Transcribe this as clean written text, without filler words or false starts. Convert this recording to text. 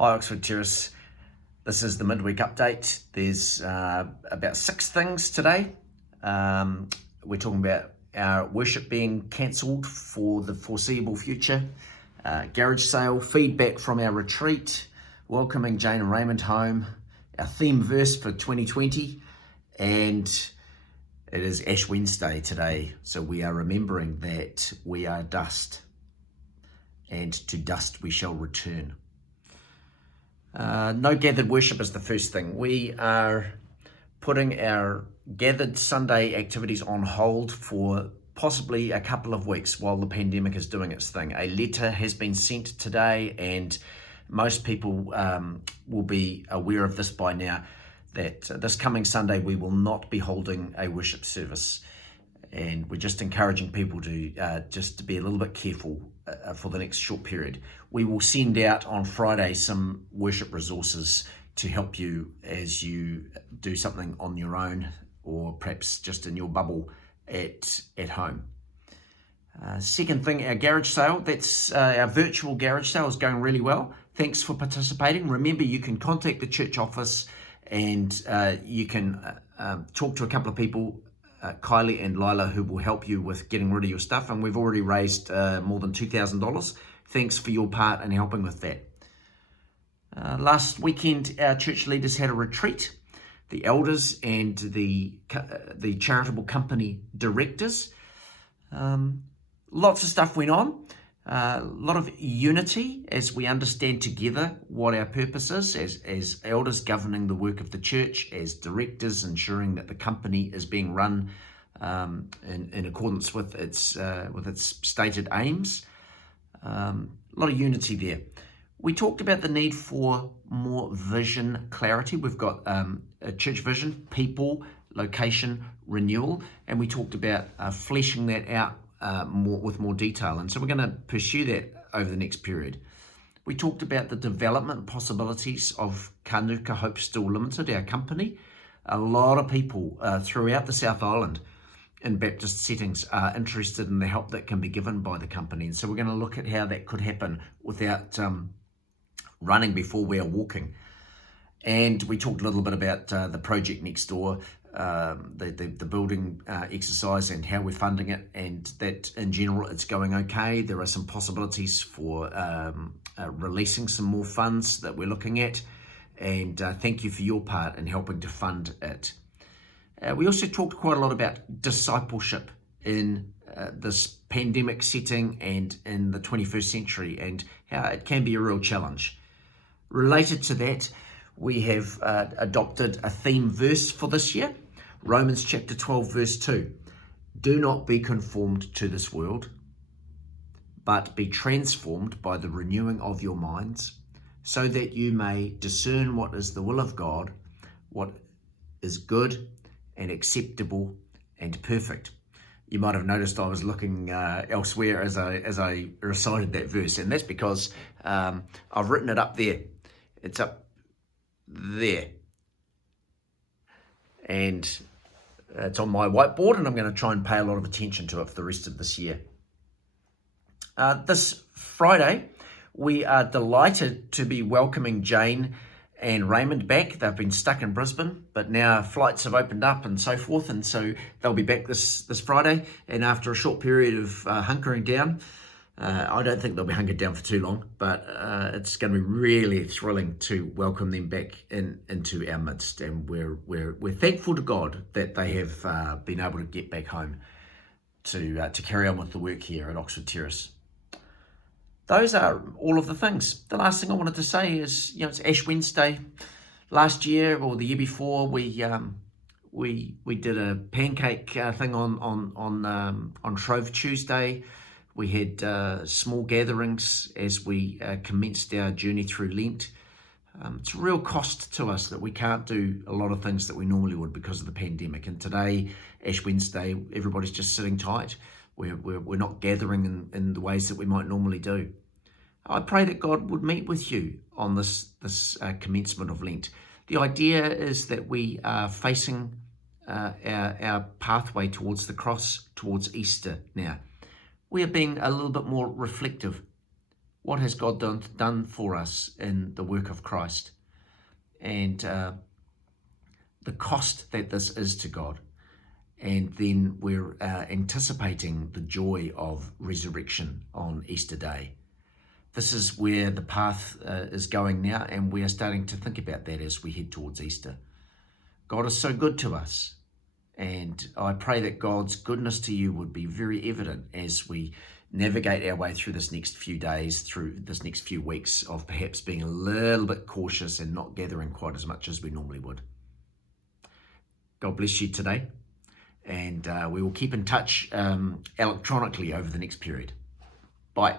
Hi Oxford Terrace, this is the Midweek update. There's about 6 things today. We're talking about our worship being cancelled for the foreseeable future, garage sale, feedback from our retreat, welcoming Jane and Raymond home, our theme verse for 2020, and it is Ash Wednesday today, so we are remembering that we are dust, and to dust we shall return. No gathered worship is the first thing. We are putting our gathered Sunday activities on hold for possibly a couple of weeks while the pandemic is doing its thing. A letter has been sent today, and most people will be aware of this by now, that this coming Sunday we will not be holding a worship service. And we're just encouraging people to just to be a little bit careful for the next short period. We will send out on Friday some worship resources to help you as you do something on your own, or perhaps just in your bubble at home. Second thing, our garage sale. That's our virtual garage sale is going really well. Thanks for participating. Remember, you can contact the church office and you can talk to a couple of people, Kylie and Lila, who will help you with getting rid of your stuff, and we've already raised more than $2,000. Thanks for your part in helping with that. Last weekend our church leaders had a retreat, the elders and the charitable company directors. Lots of stuff went on, a lot of unity as we understand together what our purpose is, as elders governing the work of the church, as directors ensuring that the company is being run in accordance with its stated aims. A lot of unity there. We talked about the need for more vision clarity. We've got a church vision, people, location, renewal, and we talked about fleshing that out with more detail, and so we're going to pursue that over the next period. We talked about the development possibilities of Kanuka Hope Still Limited, our company. A lot of people throughout the South Island in Baptist settings are interested in the help that can be given by the company, and so we're going to look at how that could happen without running before we are walking. And we talked a little bit about the project next door, the building exercise and how we're funding it, and that in general it's going okay. There are some possibilities for releasing some more funds that we're looking at, and thank you for your part in helping to fund it. We also talked quite a lot about discipleship in this pandemic setting and in the 21st century, and how it can be a real challenge. Related to that, we have adopted a theme verse for this year, Romans chapter 12, verse 2. Do not be conformed to this world, but be transformed by the renewing of your minds, so that you may discern what is the will of God, what is good and acceptable and perfect. You might have noticed I was looking elsewhere as I recited that verse, and that's because I've written it up there. It's up there, and it's on my whiteboard, and I'm going to try and pay a lot of attention to it for the rest of this year. This Friday, we are delighted to be welcoming Jane and Raymond back. They've been stuck in Brisbane, but now flights have opened up and so forth, and so they'll be back this Friday. And after a short period of hunkering down, I don't think they'll be hunkered down for too long, but it's going to be really thrilling to welcome them back into our midst, and we're thankful to God that they have been able to get back home to carry on with the work here at Oxford Terrace. Those are all of the things. The last thing I wanted to say is, it's Ash Wednesday. Last year or the year before, we did a pancake thing on Shrove Tuesday. We had small gatherings as we commenced our journey through Lent. It's a real cost to us that we can't do a lot of things that we normally would because of the pandemic. And today, Ash Wednesday, everybody's just sitting tight. We're not gathering in the ways that we might normally do. I pray that God would meet with you on this commencement of Lent. The idea is that we are facing our pathway towards the cross, towards Easter now. We are being a little bit more reflective. What has God done for us in the work of Christ, and the cost that this is to God? And then we're anticipating the joy of resurrection on Easter Day. This is where the path is going now, and we are starting to think about that as we head towards Easter. God is so good to us, and I pray that God's goodness to you would be very evident as we navigate our way through this next few days, through this next few weeks of perhaps being a little bit cautious and not gathering quite as much as we normally would. God bless you today, and we will keep in touch electronically over the next period. Bye.